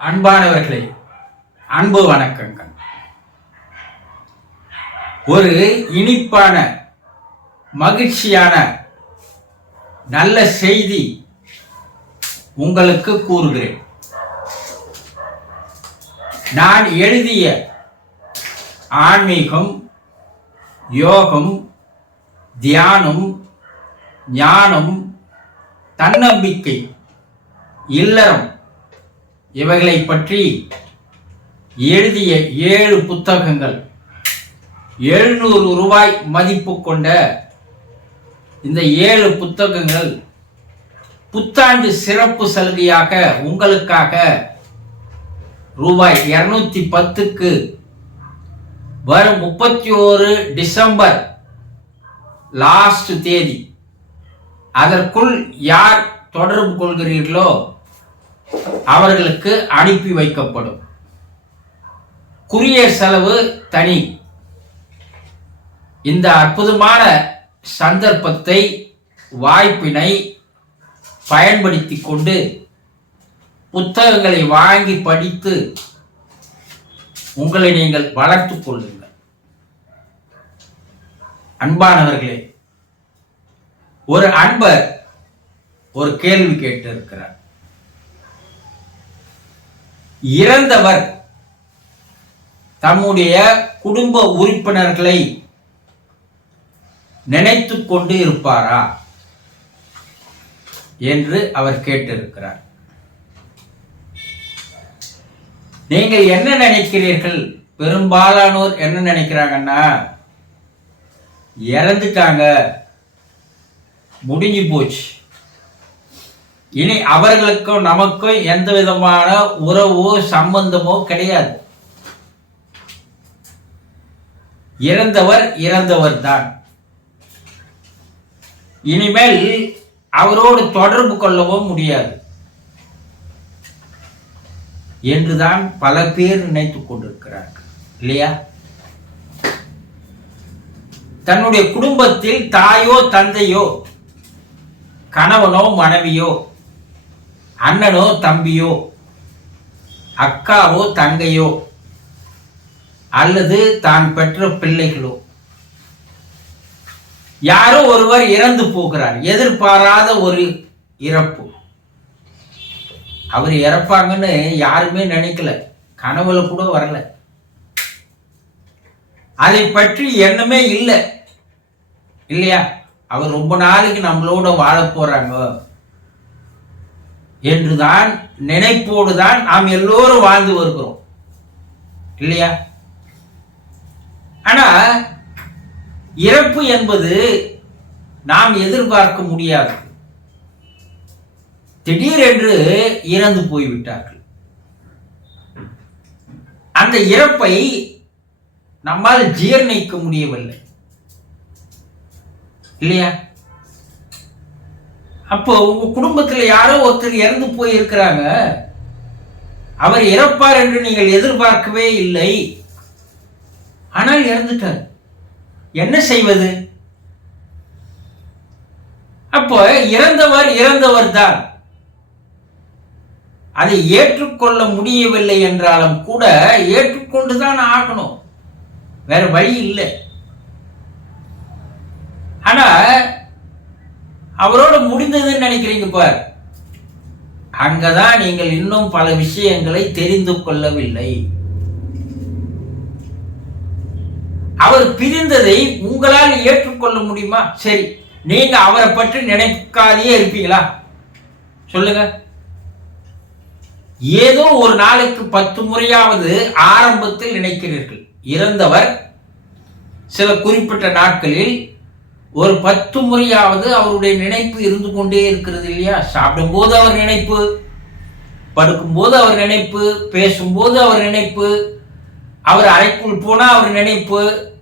அன்பானவர்களே அன்பு வணக்கங்கள். ஒரு இனிப்பான மகிழ்ச்சியான நல்ல செய்தி உங்களுக்கு கூறுகிறேன். நான் எழுதிய ஆன்மீகம் யோகம் தியானம் ஞானம் தன்னம்பிக்கை இல்லறம் இவைகளை பற்றி எழுதிய ஏழு புத்தகங்கள். எழுநூறு ரூபாய் மதிப்பு கொண்ட இந்த ஏழு புத்தகங்கள் புத்தாண்டு சிறப்பு சலுகையாக உங்களுக்காக ரூபாய் இருநூத்தி பத்துக்கு வரும் முப்பத்தி ஓரு டிசம்பர் லாஸ்ட் தேதி. அதற்குள் யார் தொடர்பு கொள்கிறீர்களோ அவர்களுக்கு அனுப்பி வைக்கப்படும். குரியர் செலவு தனி. இந்த அற்புதமான சந்தர்ப்பத்தை வாய்ப்பினை பயன்படுத்தி கொண்டு புத்தகங்களை வாங்கி படித்து உங்களை நீங்கள் வளர்த்துக் கொள்ளுங்கள். அன்பானவர்களே ஒரு அன்பர் ஒரு கேள்வி கேட்டு இருக்கிறார் இறந்தவர் தம்முடைய குடும்ப உறுப்பினர்களை நினைத்து கொண்டு இருப்பாரா என்று அவர் கேட்டிருக்கிறார். நீங்கள் என்ன நினைக்கிறீர்கள்? பெரும்பாலானோர் என்ன நினைக்கிறாங்கன்னா இறந்துட்டாங்க முடிஞ்சு போச்சு. இனி அவர்களுக்கும் நமக்கும் எந்த விதமான உறவோ சம்பந்தமோ கிடையாது. இறந்தவர் இறந்தவர் தான் இனிமேல் அவரோடு தொடர்பு கொள்ளவும் முடியாது. என்றுதான் பல பேர் நினைத்துக் கொண்டிருக்கிறார்கள் இல்லையா? தன்னுடைய குடும்பத்தில் தாயோ தந்தையோ கணவனோ மனைவியோ அண்ணனோ தம்பியோ அக்காவோ தங்கையோ அல்லது தான் பெற்ற பிள்ளைகளோ. யாரோ ஒருவர் இறந்து போகிறார். எதிர்பாராத ஒரு இறப்பு. அவர் இறப்பாங்கன்னு யாருமே நினைக்கல. கனவுல கூட வரல. அதை பற்றி எண்ணமே இல்லை. இல்லையா? அவர் ரொம்ப நாளைக்கு நம்மளோட வாழ போறாங்க. என்றுதான் நினைப்போடு தான் நாம் எல்லோரும் வாழ்ந்து வருகிறோம். இல்லையா? ஆனா இறப்பு என்பது நாம் எதிர்பார்க்க முடியாது. திடீரென்று இறந்து போய்விட்டார்கள். அந்த இறப்பை நம்மால் ஜீர்ணிக்க முடியவில்லை. இல்லையா? அப்போ உங்க குடும்பத்தில் யாரோ ஒருத்தர் இறந்து போயிருக்கிறாங்க. அவர் இறப்பார் என்று நீங்கள் எதிர்பார்க்கவே இல்லை. ஆனால் இறந்துட்டார். என்ன செய்வது? அப்போ இறந்தவர் இறந்தவர் தான். அதை ஏற்றுக்கொள்ள முடியவில்லை என்றாலும் கூட ஏற்றுக்கொண்டுதான் ஆகணும். வேற வழி இல்லை ஆனா அவரோட முடிந்ததுன்னு நினைக்கிறீங்க பார் அங்கதான் நீங்கள் இன்னும் பல விஷயங்களை தெரிந்து கொள்ளவில்லை. அவர் பிரிந்ததை உங்களால் ஏற்றுக்கொள்ள முடியுமா? சரி நீங்க அவரை பற்றி நினைக்காதே இருப்பீங்களா? சொல்லுங்க. ஏதோ ஒரு நாளுக்கு பத்து முறையாவது ஆரம்பத்தில் நினைக்கிறீர்கள். இறந்தவர் சில குறிப்பிட்ட நாட்களில் ஒரு பத்து முறையாவது அவருடைய நினைப்பு இருந்து கொண்டே இருக்கிறது இல்லையா? சாப்பிடும்போது அவர் நினைப்பு படுக்கும்போது அவர் நினைப்பு பேசும்போது அவர் நினைப்பு அவர் அறைக்குள் போனால் அவர் நினைப்பு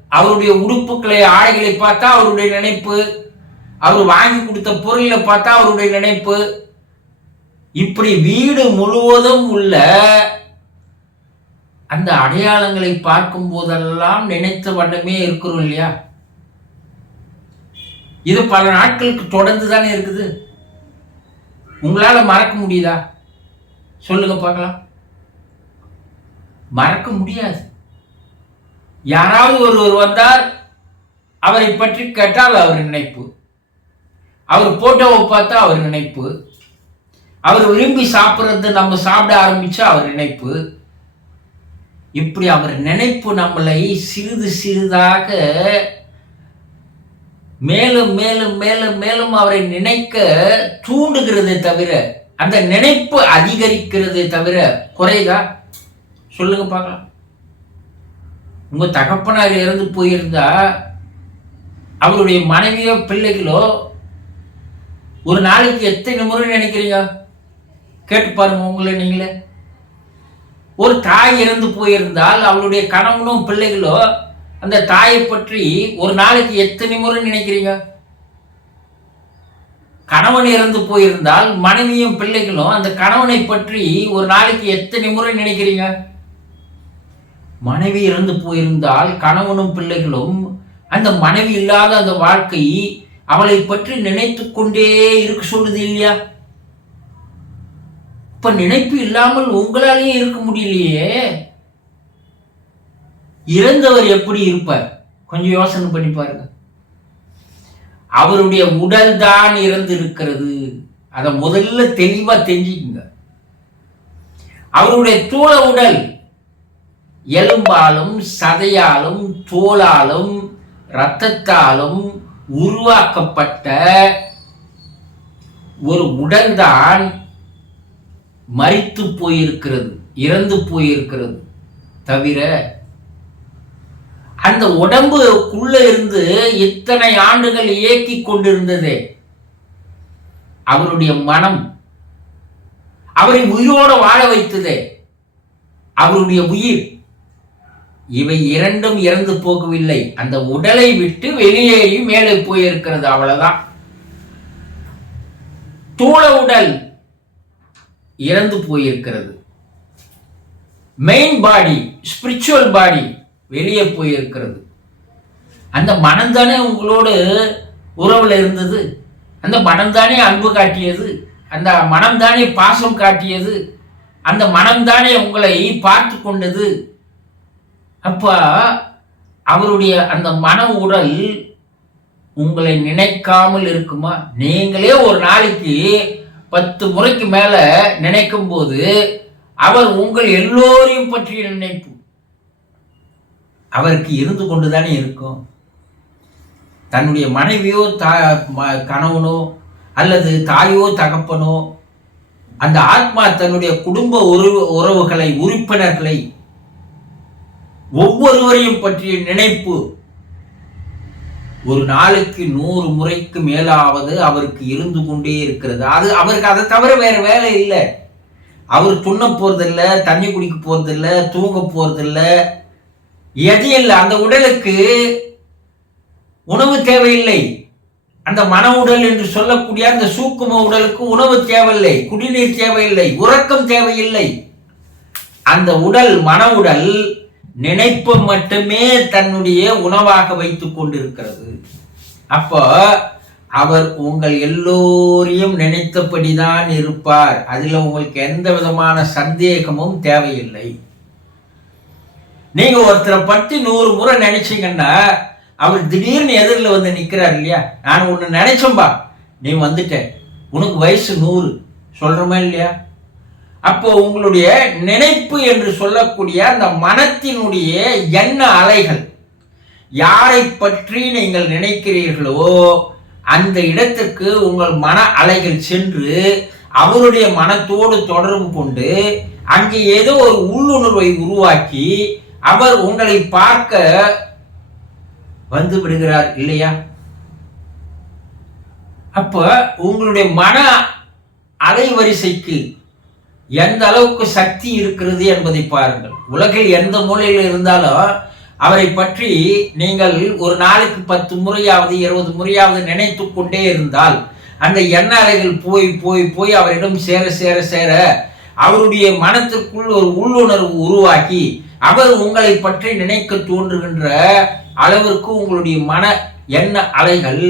அவருடைய உடுப்புகளை ஆடைகளை பார்த்தா அவருடைய நினைப்பு அவர் வாங்கி கொடுத்த பொருளை பார்த்தா அவருடைய நினைப்பு. இப்படி வீடு முழுவதும் உள்ள அந்த அடையாளங்களை பார்க்கும் போதெல்லாம் நினைத்த வண்ணமே இருக்கிறோம் இல்லையா? இது பல நாட்களுக்கு தொடர்ந்து தானே இருக்குது? உங்களால் மறக்க முடியுதா? சொல்லுங்க பார்க்கலாம். மறக்க முடியாது. யாராவது ஒருவர் வந்தார் அவரை பற்றி கேட்டால் அவர் நினைப்பு. அவர் போட்டோவை பார்த்தா அவர் நினைப்பு. அவர் விரும்பி சாப்பிட்றது நம்ம சாப்பிட ஆரம்பிச்சா அவர் நினைப்பு. இப்படி அவர் நினைப்பு நம்மளை சிறிது சிறிதாக மேலும் மேலும் மேலும் மேலும் அவரை நினைக்க தூண்டுகிறதே தவிர அந்த நினைப்பு அதிகரிக்கிறதே தவிர குறையுதா? சொல்லுங்க பார்க்கலாம். உங்க தகப்பனார் இறந்து போயிருந்தா அவருடைய மனைவியோ பிள்ளைகளோ ஒரு நாளைக்கு எத்தனை முறை நினைக்கிறீங்க? கேட்டு பாருங்க உங்களை நீங்களே. ஒரு தாய் இறந்து போயிருந்தால் அவளுடைய கணவனும் பிள்ளைகளோ அந்த தாயை பற்றி ஒரு நாளைக்கு எத்தனை முறை நினைக்கிறீங்க? கணவன் இறந்து போயிருந்தால் மனைவியும் பிள்ளைகளும் அந்த கணவனை பற்றி ஒரு நாளைக்கு எத்தனை முறை நினைக்கிறீங்க? மனைவி இறந்து போயிருந்தால் கணவனும் பிள்ளைகளும் அந்த மனைவி இல்லாத அந்த வாழ்க்கை அவளை பற்றி நினைத்து கொண்டே இருக்க சொல்லுது இல்லையா? இப்ப நினைப்பு இல்லாமல் உங்களாலேயே இருக்க முடியலையே. இறந்தவர் எப்படி இருப்பார்? கொஞ்சம் யோசனை பண்ணி பாருங்க. அவருடைய உடல் தான் இறந்து இருக்கிறது அதை முதல்ல தெளிவா தெரிஞ்சுக்குங்க. அவருடைய தூள உடல் எலும்பாலும் சதையாலும் தோலாலும் இரத்தத்தாலும் உருவாக்கப்பட்ட ஒரு உடல்தான் மறித்து போயிருக்கிறது இறந்து போயிருக்கிறது. தவிர அந்த உடம்புக்குள்ள இருந்து இத்தனை ஆண்டுகள் இயக்கி கொண்டிருந்ததே. அவருடைய மனம் அவரை உயிரோடு வாழ வைத்ததே. அவருடைய உயிர் இவை இரண்டும் இறந்து போகவில்லை. அந்த உடலை விட்டு வெளியேயும் மேலே போயிருக்கிறது. அவ்வளவுதான். தூள உடல் இறந்து போயிருக்கிறது. மெயின் பாடி ஸ்பிரிச்சுவல் பாடி வெளியே போயிருக்கிறது. அந்த மனம்தானே உங்களோடு உறவில் இருந்தது? அந்த மனம்தானே அன்பு காட்டியது? அந்த மனம்தானே பாசம் காட்டியது? அந்த மனம்தானே உங்களை பார்த்து கொண்டது? அப்போ அவருடைய அந்த மன உடல் உங்களை நினைக்காமல் இருக்குமா? நீங்களே ஒரு நாளைக்கு பத்து முறைக்கு மேலே நினைக்கும் போது அவர் உங்கள் எல்லோரையும் பற்றிய நினைப்பு அவருக்கு இருந்து கொண்டு தானே இருக்கும். தன்னுடைய மனைவியோ தா ம- கணவனோ அல்லது தாயோ தகப்பனோ அந்த ஆத்மா தன்னுடைய குடும்ப உறவு உறவுகளை உறுப்பினர்களை ஒவ்வொருவரையும் பற்றிய நினைப்பு. ஒரு நாளைக்கு நூறு முறைக்கு மேலாவது அவருக்கு இருந்து கொண்டே இருக்கிறது. அது அவருக்கு அதை தவிர வேற வேலை இல்லை. அவர் துண்ண போறதில்லை தண்ணி குடிக்க போறதில்லை தூங்க போறதில்லை. எது இல்லை அந்த உடலுக்கு உணவு தேவையில்லை. அந்த மன உடல் என்று சொல்லக்கூடிய அந்த சூக்கும உடலுக்கு உணவு தேவையில்லை குடிநீர் தேவையில்லை உறக்கம் தேவையில்லை. அந்த உடல் மன உடல் நினைப்பு மட்டுமே தன்னுடைய உணவாக வைத்துக் கொண்டிருக்கிறது. அப்போ அவர் உங்கள் எல்லோரையும் நினைத்தபடிதான் இருப்பார். அதில் உங்களுக்கு எந்த விதமான சந்தேகமும் தேவையில்லை. நீங்க ஒருத்தரை பத்தி நூறு முறை நினைச்சீங்கன்னா அவர் திடீர்னு எதிரில் வந்து நிற்கிறார் இல்லையா? நான் ஒன்று நினைச்சோம்பா நீ வந்துட்ட. உனக்கு வயசு நூறு. சொல்கிறோமே இல்லையா? அப்போ உங்களுடைய நினைப்பு என்று சொல்லக்கூடிய அந்த மனத்தினுடைய எண்ண அலைகள் யாரை பற்றி நீங்கள் நினைக்கிறீர்களோ அந்த இடத்திற்கு உங்கள் மன அலைகள் சென்று அவருடைய மனத்தோடு தொடர்பு கொண்டு அங்கே ஏதோ ஒரு உள்ளுணர்வை உருவாக்கி அவர் உங்களை பார்க்க வந்து விடுகிறார் இல்லையா? அப்ப உங்களுடைய மன அலைவரிசைக்கு எந்த அளவுக்கு சக்தி இருக்கிறது என்பதை பாருங்கள். உலகில் எந்த மூலையில் இருந்தாலும் அவரை பற்றி நீங்கள் ஒரு நாளைக்கு பத்து முறையாவது இருபது முறையாவது நினைத்து கொண்டே இருந்தால் அந்த எண்ண அலைகள் போய் போய் போய் அவரிடம் சேர சேர சேர அவருடைய மனத்திற்குள் ஒரு உள்ளுணர்வு உருவாக்கி அவர் உங்களை பற்றி நினைக்க தோன்றுகின்ற அளவிற்கு உங்களுடைய மன எண்ண அலைகள்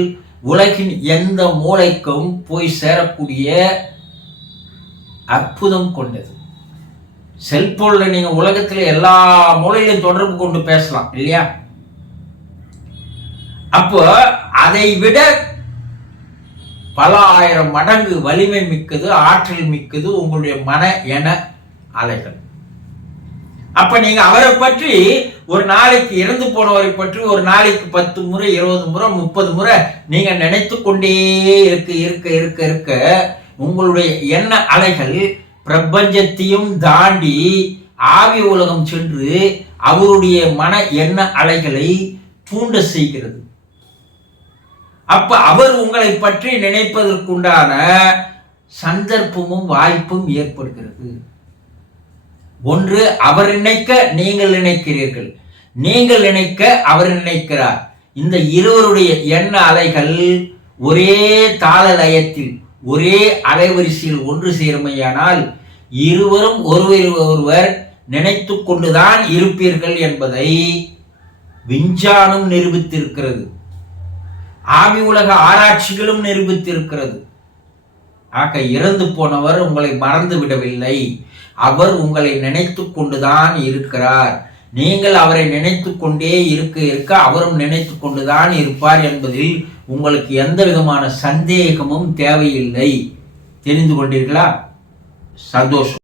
உலகின் எந்த மூலைக்கும் போய் சேரக்கூடிய அற்புதம் கொண்டது. செல்போனில் நீங்கள் உலகத்தில் எல்லா மூலையிலும் தொடர்பு கொண்டு பேசலாம் இல்லையா? அப்போ அதை விட பல ஆயிரம் மடங்கு வலிமை மிக்கது ஆற்றல் மிக்கது உங்களுடைய மன என அலைகள். அப்ப நீங்க அவரை பற்றி ஒரு நாளைக்கு இறந்து போனவரை பற்றி ஒரு நாளைக்கு பத்து முறை இருபது முறை முப்பது முறை நீங்க நினைத்து கொண்டே இருக்க இருக்க இருக்க இருக்க உங்களுடைய எண்ண அலைகள் பிரபஞ்சத்தையும் தாண்டி ஆவி உலகம் சென்று அவருடைய மன எண்ண அலைகளை தூண்ட செய்கிறது. அப்ப அவர் உங்களை பற்றி நினைப்பதற்குண்டான சந்தர்ப்பமும் வாய்ப்பும் ஏற்படுகிறது. ஒன்று அவர் நினைக்க நீங்கள் நினைக்கிறீர்கள். நீங்கள் நினைக்க அவர் நினைக்கிறார். இந்த இருவருடைய எண்ண அலைகள் ஒரே தாள லயத்தில் ஒரே அலைவரிசையில் ஒன்று சேருமையானால் இருவரும் ஒருவர் ஒருவர் நினைத்து கொண்டுதான் இருப்பீர்கள் என்பதை விஞ்ஞானம் நிரூபித்திருக்கிறது. ஆவி உலக ஆராய்ச்சிகளும் நிரூபித்திருக்கிறது. ஆக இறந்து போனவர் உங்களை மறந்து விடவில்லை. அவர் உங்களை நினைத்து கொண்டுதான் இருக்கிறார். நீங்கள் அவரை நினைத்து கொண்டே இருக்க இருக்க அவரும் நினைத்து கொண்டுதான் இருப்பார் என்பதில் உங்களுக்கு எந்த விதமான சந்தேகமும் தேவையில்லை. தெரிந்து கொண்டீர்களா? சந்தோஷம்.